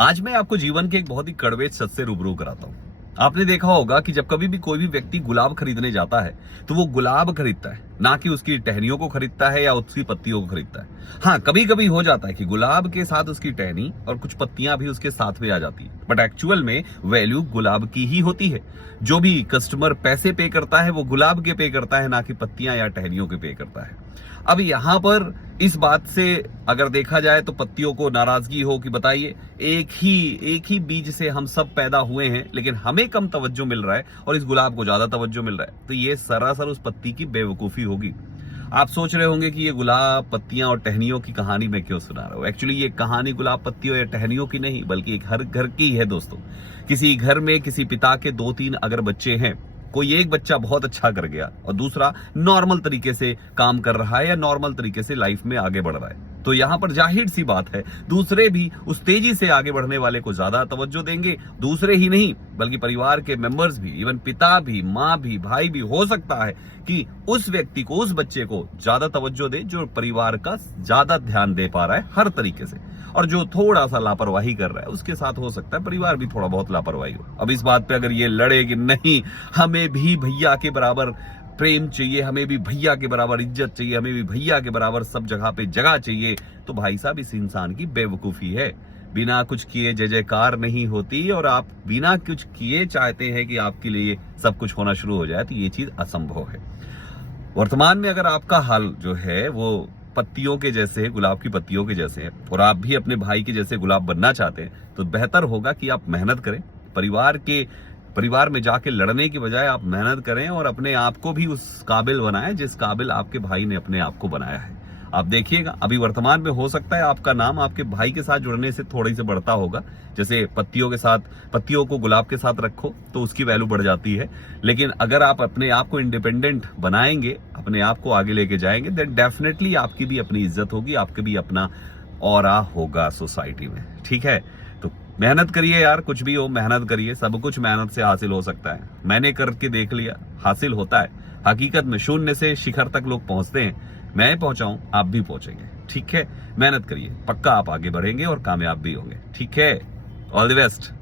आज मैं आपको जीवन के एक बहुत ही कड़वे सच से रूबरू कराता हूं। आपने देखा होगा कि जब कभी भी कोई भी व्यक्ति गुलाब खरीदने जाता है तो वो गुलाब खरीदता है, ना कि उसकी टहनियों को खरीदता है या उसकी पत्तियों को खरीदता है। हाँ, कभी कभी हो जाता है कि गुलाब के साथ उसकी टहनी और कुछ पत्तियां भी उसके साथ में आ जाती है, बट एक्चुअल में वैल्यू गुलाब की ही होती है। जो भी कस्टमर पैसे पे करता है वो गुलाब के पे करता है, ना कि पत्तियां या टहनियों के पे करता है। अब यहां पर इस बात से अगर देखा जाए तो पत्तियों को नाराजगी हो कि बताइए, एक ही बीज से हम सब पैदा हुए हैं, लेकिन हमें कम तवज्जो मिल रहा है और इस गुलाब को ज्यादा तवज्जो मिल रहा है। तो ये सरासर उस पत्ती की बेवकूफी होगी। आप सोच रहे होंगे कि ये गुलाब पत्तियां और टहनियों की कहानी मैं क्यों सुना रहा हूं। एक्चुअली ये कहानी गुलाब पत्तियों या टहनियों की नहीं, बल्कि एक हर घर की है दोस्तों। किसी घर में किसी पिता के 2-3 अगर बच्चे हैं, कोई एक बच्चा बहुत अच्छा कर गया और दूसरा नॉर्मल तरीके से काम कर रहा है या नॉर्मल तरीके से लाइफ में आगे बढ़ रहा है, तो यहां पर जाहिर सी बात है दूसरे भी उस तेजी से आगे बढ़ने वाले को ज्यादा तवज्जो देंगे। दूसरे ही नहीं बल्कि परिवार के मेंबर्स भी, इवन पिता भी, माँ भी, भाई भी, हो सकता है कि उस व्यक्ति को, उस बच्चे को ज्यादा तवज्जो दे जो परिवार का ज्यादा ध्यान दे पा रहा है हर तरीके से, और जो थोड़ा सा लापरवाही कर रहा है उसके साथ हो सकता है परिवार भी थोड़ा बहुत लापरवाही हो। अब इस बात पे अगर ये लड़े कि नहीं, हमें भी भैया के बराबर प्रेम चाहिए, हमें भी भैया के बराबर इज्जत चाहिए, हमें भी भैया के बराबर सब जगह पे जगह चाहिए, तो भाई साहब इस इंसान की बेवकूफी है। बिना कुछ किए जय जयकार नहीं होती, और आप बिना कुछ किए चाहते हैं कि आपके लिए सब कुछ होना शुरू हो जाए, तो ये चीज असंभव है। वर्तमान में अगर आपका हाल जो है वो पत्तियों के जैसे है, गुलाब की पत्तियों के जैसे है, और आप भी अपने भाई के जैसे गुलाब बनना चाहते हैं, तो बेहतर होगा कि आप मेहनत करें। परिवार में जाके लड़ने की बजाय आप मेहनत करें और अपने आप को भी उस काबिल बनाएं जिस काबिल आपके भाई ने अपने आप को बनाया है। आप देखिएगा, अभी वर्तमान में हो सकता है आपका नाम आपके भाई के साथ जुड़ने से थोड़ी से बढ़ता होगा। जैसे पत्तियों को गुलाब के साथ रखो तो उसकी वैल्यू बढ़ जाती है, लेकिन अगर आप अपने आप को इंडिपेंडेंट बनाएंगे, अपने आप को आगे लेके जाएंगे, देन डेफिनेटली आपकी भी अपनी इज्जत होगी, आपके भी अपना ऑरा होगा सोसाइटी में। ठीक है, तो मेहनत करिए यार, कुछ भी हो मेहनत करिए, सब कुछ मेहनत से हासिल हो सकता है। मैंने करके देख लिया, हासिल होता है। हकीकत में शून्य से शिखर तक लोग पहुंचते हैं, मैं पहुंचाऊं आप भी पहुंचेंगे। ठीक है, मेहनत करिए, पक्का आप आगे बढ़ेंगे और कामयाब भी होंगे। ठीक है, ऑल द बेस्ट।